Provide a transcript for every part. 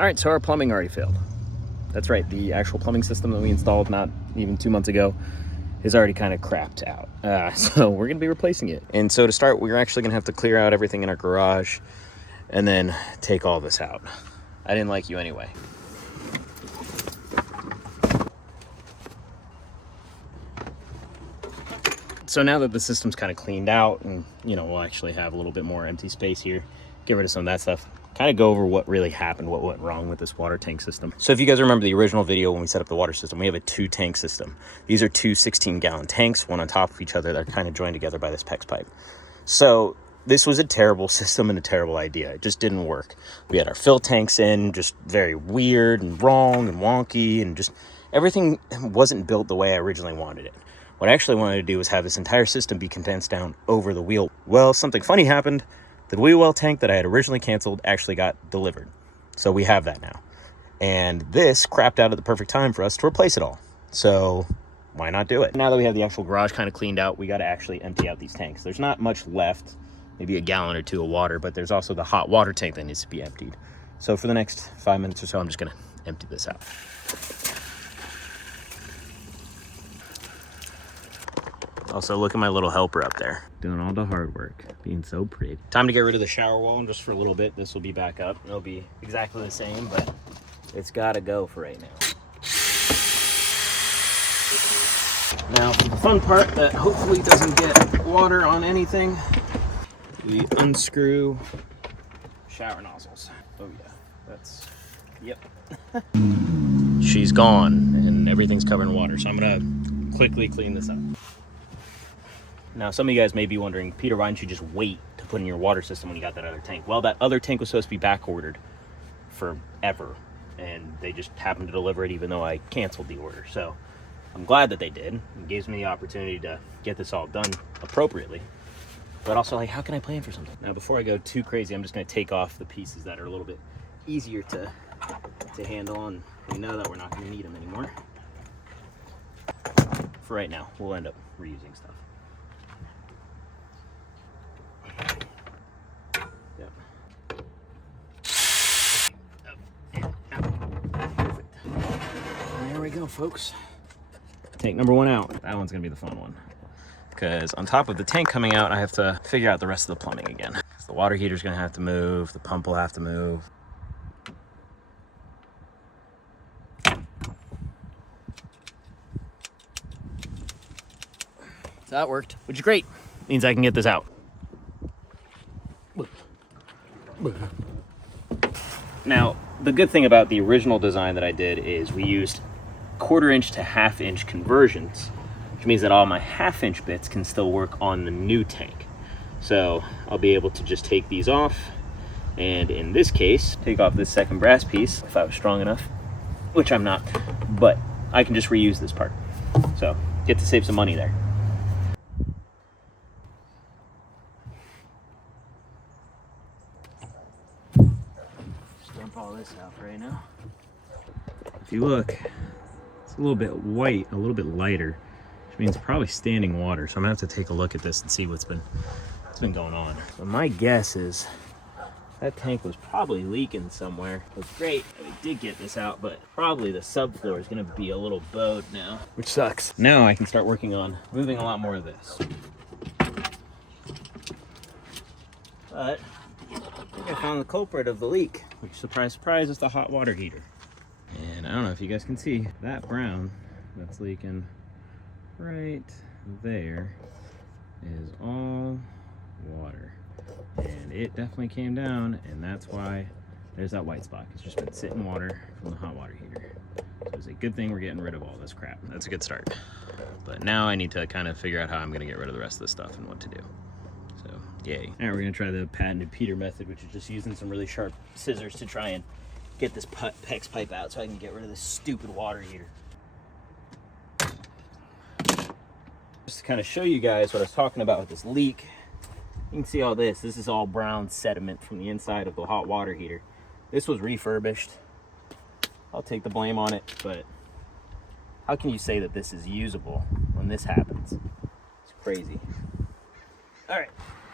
All right, so our plumbing already failed. That's right, the actual plumbing system that we installed not even 2 months ago is already kind of crapped out. So we're gonna be replacing it. And so to start, we're actually gonna have to clear out everything in our garage and then take all this out. I didn't like you anyway. So now that the system's kind of cleaned out and, you know, we'll actually have a little bit more empty space here, get rid of some of that stuff, kind of go over what really happened, what went wrong with this water tank system. So if you guys remember the original video when we set up the water system, we have a 2-tank system. These are 2 16-gallon tanks, one on top of each other, that are kind of joined together by this PEX pipe. So this was a terrible system and a terrible idea. It just didn't work. We had our fill tanks in, just very weird and wrong and wonky, and just everything wasn't built the way I originally wanted it. What I actually wanted to do was have this entire system be condensed down over the wheel. Well, something funny happened. The wheel well tank that I had originally canceled actually got delivered. So we have that now. And this crapped out at the perfect time for us to replace it all. So why not do it? Now that we have the actual garage kind of cleaned out, we got to actually empty out these tanks. There's not much left, maybe a gallon or 2 of water, but there's also the hot water tank that needs to be emptied. So for the next 5 minutes or so, I'm just going to empty this out. Also, look at my little helper up there, doing all the hard work, being so pretty. Time to get rid of the shower wall just for a little bit. This will be back up. It'll be exactly the same, but it's gotta go for right now. Now, the fun part that hopefully doesn't get water on anything, we unscrew shower nozzles. Oh yeah, that's, yep. She's gone and everything's covered in water, so I'm gonna quickly clean this up. Now, some of you guys may be wondering, Peter, why didn't you just wait to put in your water system when you got that other tank? Well, that other tank was supposed to be back ordered forever, and they just happened to deliver it even though I canceled the order. So I'm glad that they did. It gives me the opportunity to get this all done appropriately. But also, like, how can I plan for something? Now, before I go too crazy, I'm just gonna take off the pieces that are a little bit easier to handle, and we know that we're not gonna need them anymore. For right now, we'll end up reusing stuff. There we go, folks. Tank number 1 out. That one's gonna be the fun one, because on top of the tank coming out, I have to figure out the rest of the plumbing again. So the water heater's gonna have to move, the pump will have to move. So that worked, which is great. Means I can get this out. Now, the good thing about the original design that I did is we used 1/4-inch to 1/2-inch conversions, which means that all my 1/2-inch bits can still work on the new tank. So I'll be able to just take these off, and in this case, take off this second brass piece if I was strong enough, which I'm not, but I can just reuse this part. So get to save some money there. All this out right now. If you look, it's a little bit white, a little bit lighter, which means probably standing water. So I'm gonna have to take a look at this and see what's been going on. But my guess is that tank was probably leaking somewhere. It's great that we did get this out, but probably the subfloor is gonna be a little bowed now, which sucks. Now I can start working on moving a lot more of this. But I think I found the culprit of the leak, which, surprise, surprise, is the hot water heater. And I don't know if you guys can see that brown that's leaking right there is all water. And it definitely came down, and that's why there's that white spot. It's just been sitting water from the hot water heater. So it's a good thing we're getting rid of all this crap. That's a good start. But now I need to kind of figure out how I'm gonna get rid of the rest of this stuff and what to do. Yay. All right, we're gonna try the patented Peter method, which is just using some really sharp scissors to try and get this PEX pipe out so I can get rid of this stupid water heater. Just to kind of show you guys what I was talking about with this leak, you can see all this. This is all brown sediment from the inside of the hot water heater. This was refurbished. I'll take the blame on it, but how can you say that this is usable when this happens? It's crazy. All right.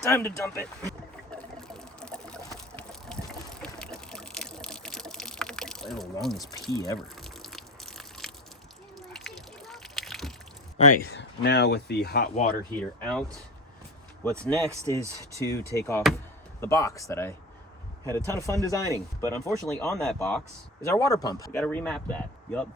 Time to dump it. the longest pee ever. All right, now with the hot water heater out, what's next is to take off the box that I had a ton of fun designing. But unfortunately on that box is our water pump. We gotta remap that. Yup.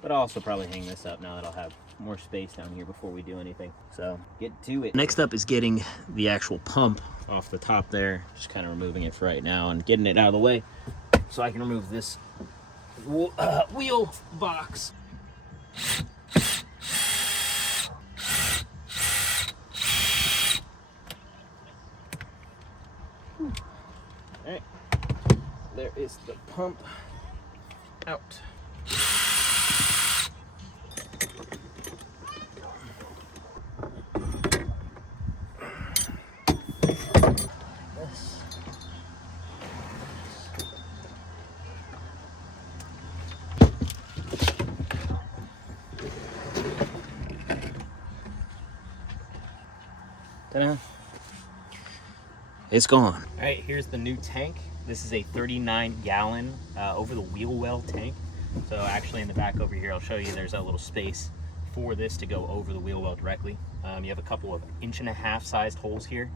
But I'll also probably hang this up now that I'll have more space down here before we do anything. So get to it. Next up is getting the actual pump off the top there. Just kind of removing it for right now and getting it out of the way so I can remove this wheel box. All right, there is the pump out. Ta-da. It's gone. All right, here's the new tank. This is a 39-gallon over the wheel well tank. So actually in the back over here, I'll show you there's a little space for this to go over the wheel well directly. You have a couple of 1.5-inch sized holes here.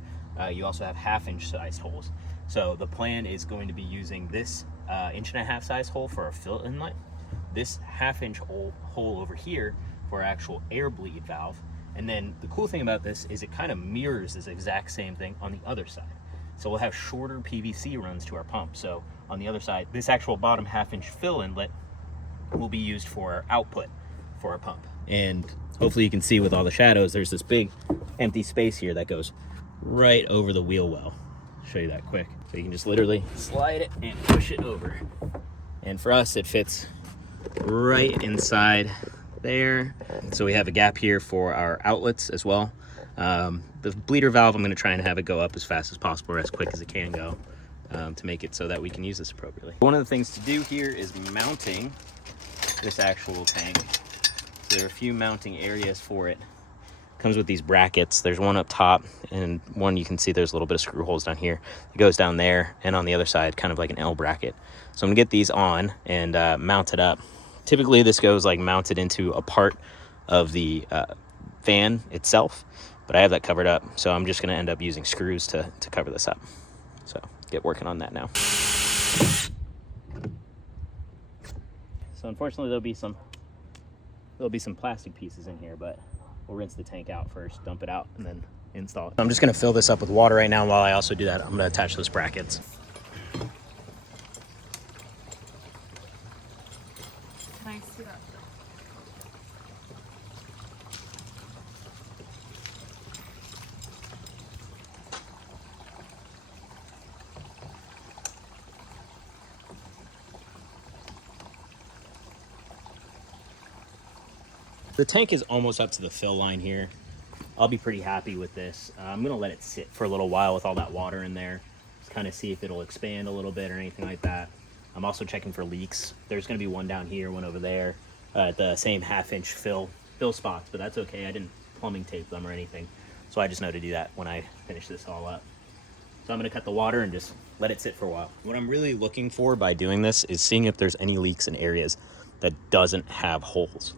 You also have 1/2-inch sized holes. So the plan is going to be using this 1.5-inch size hole for our fill inlet, this 1/2-inch hole over here for our actual air bleed valve. And then the cool thing about this is it kind of mirrors this exact same thing on the other side. So we'll have shorter PVC runs to our pump. So on the other side, this actual bottom 1/2-inch fill inlet will be used for our output for our pump. And hopefully you can see with all the shadows, there's this big empty space here that goes right over the wheel well. I'll show you that quick. So you can just literally slide it and push it over. And for us, it fits right inside there. So we have a gap here for our outlets as well. The bleeder valve, I'm going to try and have it go up as fast as possible or as quick as it can go to make it so that we can use this appropriately. One of the things to do here is mounting this actual tank. So there are a few mounting areas for it. Comes with these brackets. There's one up top and one you can see there's a little bit of screw holes down here. It goes down there and on the other side kind of like an L bracket. So I'm gonna get these on and mount it up. Typically this goes like mounted into a part of the fan itself, but I have that covered up. So I'm just gonna end up using screws to cover this up. So get working on that now. So unfortunately there'll be some plastic pieces in here, but we'll rinse the tank out first, dump it out, and then install it. I'm just gonna fill this up with water right now. While I also do that, I'm gonna attach those brackets. Nice. The tank is almost up to the fill line here. I'll be pretty happy with this. I'm gonna let it sit for a little while with all that water in there. Just kind of see if it'll expand a little bit or anything like that. I'm also checking for leaks. There's gonna be one down here, one over there, at the same 1/2-inch fill spots, but that's okay. I didn't plumbing tape them or anything. So I just know to do that when I finish this all up. So I'm gonna cut the water and just let it sit for a while. What I'm really looking for by doing this is seeing if there's any leaks in areas that doesn't have holes.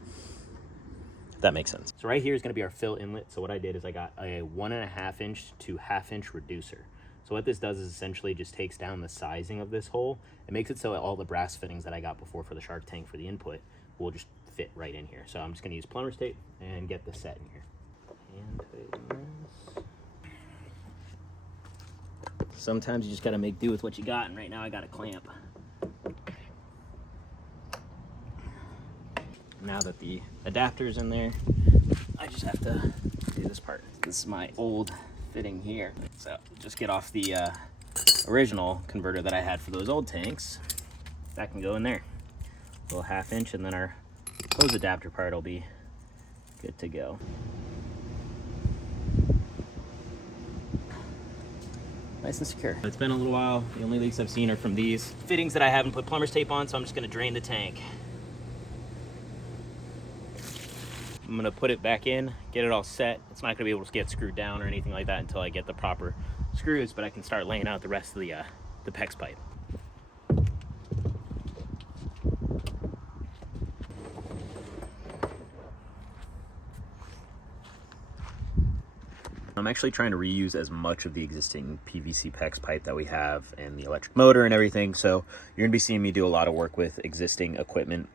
If that makes sense. So right here is going to be our fill inlet. So what I did is I got a 1.5-inch to 1/2-inch reducer. So what this does is essentially just takes down the sizing of this hole. It makes it so all the brass fittings that I got before for the shark tank for the input will just fit right in here. So I'm just going to use plumber's tape and get this set in here. And tighten this. Sometimes you just got to make do with what you got, and right now I got a clamp. Now that the adapter's in there, I just have to do this part. This is my old fitting here. So just get off the original converter that I had for those old tanks. That can go in there. A little 1/2-inch, and then our hose adapter part will be good to go. Nice and secure. It's been a little while. The only leaks I've seen are from these fittings that I haven't put plumber's tape on, so I'm just gonna drain the tank. I'm gonna put it back in, get it all set. It's not gonna be able to get screwed down or anything like that until I get the proper screws, but I can start laying out the rest of the PEX pipe. I'm actually trying to reuse as much of the existing PVC PEX pipe that we have and the electric motor and everything. So you're gonna be seeing me do a lot of work with existing equipment.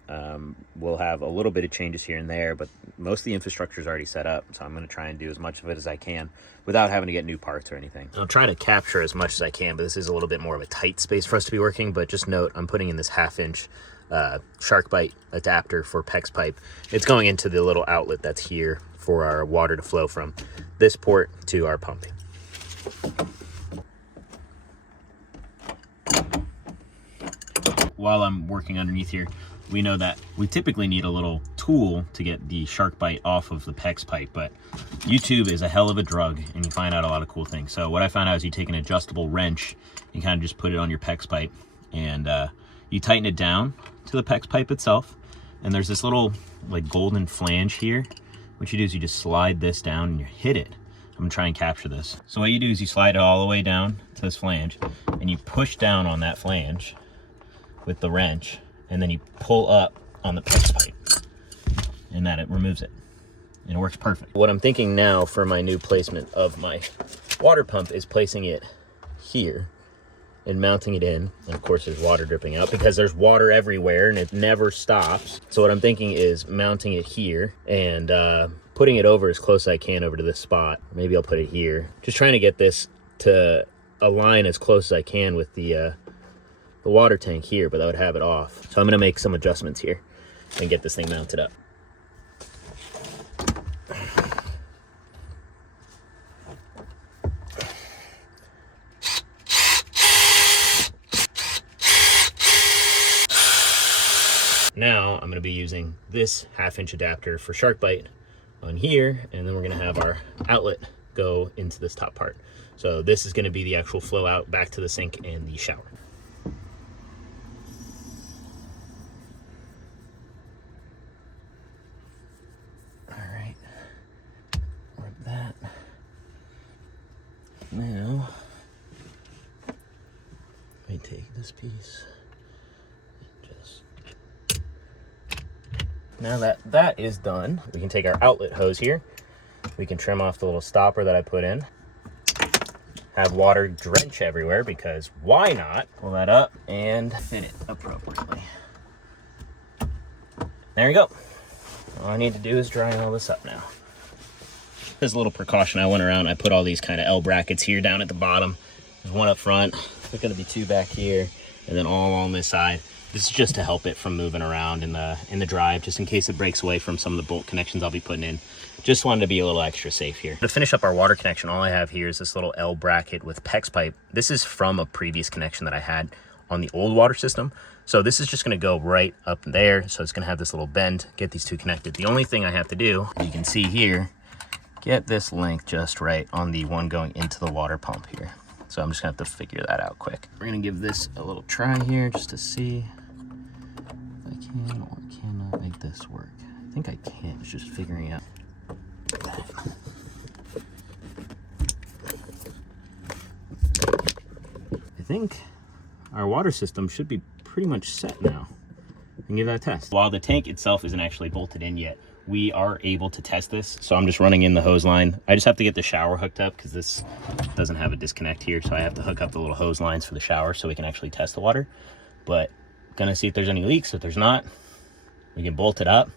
We'll have a little bit of changes here and there, but most of the infrastructure is already set up. So I'm gonna try and do as much of it as I can without having to get new parts or anything. I'll try to capture as much as I can, but this is a little bit more of a tight space for us to be working. But just note, I'm putting in this 1/2 inch shark bite adapter for PEX pipe. It's going into the little outlet that's here for our water to flow from this port to our pump. While I'm working underneath here, we know that we typically need a little tool to get the shark bite off of the PEX pipe, but YouTube is a hell of a drug and you find out a lot of cool things. So what I found out is you take an adjustable wrench and kind of just put it on your PEX pipe, and you tighten it down to the PEX pipe itself. And there's this little like golden flange here. What you do is you just slide this down and you hit it. I'm gonna try and capture this. So what you do is you slide it all the way down to this flange and you push down on that flange with the wrench, and then you pull up on the PEX pipe, and that it removes it. And it works perfect. What I'm thinking now for my new placement of my water pump is placing it here and mounting it in. And of course there's water dripping out because there's water everywhere and it never stops. So what I'm thinking is mounting it here and putting it over as close as I can over to this spot. Maybe I'll put it here. Just trying to get this to align as close as I can with the water tank here, but that would have it off. So I'm gonna make some adjustments here and get this thing mounted up. Now I'm gonna be using this 1/2 inch adapter for shark bite on here, and then we're gonna have our outlet go into this top part. So this is gonna be the actual flow out back to the sink and the shower. All right, rub that. Now, let me take this piece. Now that that is done, we can take our outlet hose here. We can trim off the little stopper that I put in. Have water drench everywhere because why not? Pull that up and fit it appropriately. There you go. All I need to do is dry all this up now. As a little precaution, I went around, I put all these kind of L brackets here down at the bottom. There's one up front, there's gonna be 2 back here, and then all on this side. This is just to help it from moving around in the drive, just in case it breaks away from some of the bolt connections I'll be putting in. Just wanted to be a little extra safe here. To finish up our water connection, all I have here is this little L bracket with PEX pipe. This is from a previous connection that I had on the old water system. So this is just gonna go right up there. So it's gonna have this little bend, get these two connected. The only thing I have to do, you can see here, get this length just right on the one going into the water pump here. So I'm just gonna have to figure that out quick. We're gonna give this a little try here just to see if I can or cannot make this work. I think I can, it's just figuring out that. I think our water system should be pretty much set now. I can give that a test. While the tank itself isn't actually bolted in yet, we are able to test this. So I'm just running in the hose line. I just have to get the shower hooked up because this doesn't have a disconnect here. So I have to hook up the little hose lines for the shower so we can actually test the water. But gonna see if there's any leaks. If there's not, we can bolt it up,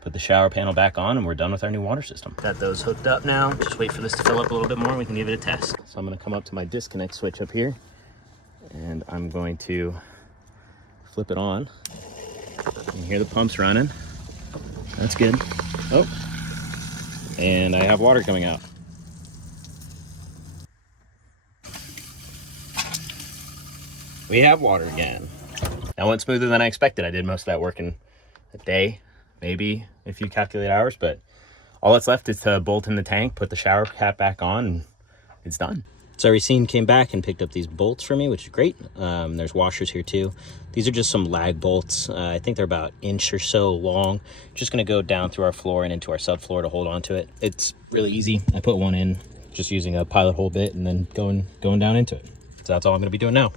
put the shower panel back on, and we're done with our new water system. Got those hooked up now. Just wait for this to fill up a little bit more and we can give it a test. So I'm gonna come up to my disconnect switch up here and I'm going to flip it on. You can hear the pumps running. That's good. Oh, and I have water coming out. We have water again. That went smoother than I expected. I did most of that work in a day, maybe if you calculate hours, but all that's left is to bolt in the tank, put the shower cap back on, and it's done. So Racine came back and picked up these bolts for me, which is great. There's washers here too. These are just some lag bolts. I think they're about 1 inch or so long. Just gonna go down through our floor and into our subfloor to hold on to it. It's really easy. I put one in just using a pilot hole bit and then going down into it. So that's all I'm gonna be doing now.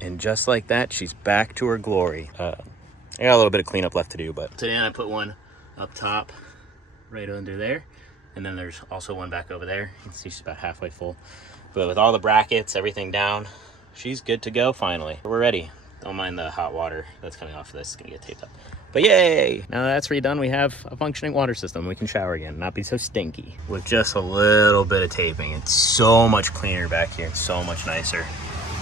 And just like that, she's back to her glory. I got a little bit of cleanup left to do, but today I put one up top, right under there. And then there's also one back over there. You can see she's about halfway full. But with all the brackets, everything down, she's good to go finally. We're ready. Don't mind the hot water that's coming off of this. It's gonna get taped up. But yay! Now that's redone, we have a functioning water system. We can shower again, not be so stinky. With just a little bit of taping, it's so much cleaner back here. It's so much nicer.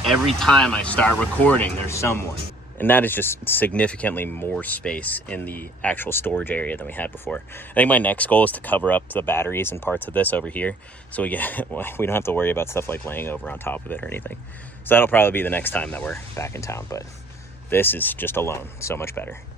Every time I start recording, there's someone. And that is just significantly more space in the actual storage area than we had before. I think my next goal is to cover up the batteries and parts of this over here, so we don't have to worry about stuff like laying over on top of it or anything. So that'll probably be the next time that we're back in town, but this is just alone so much better.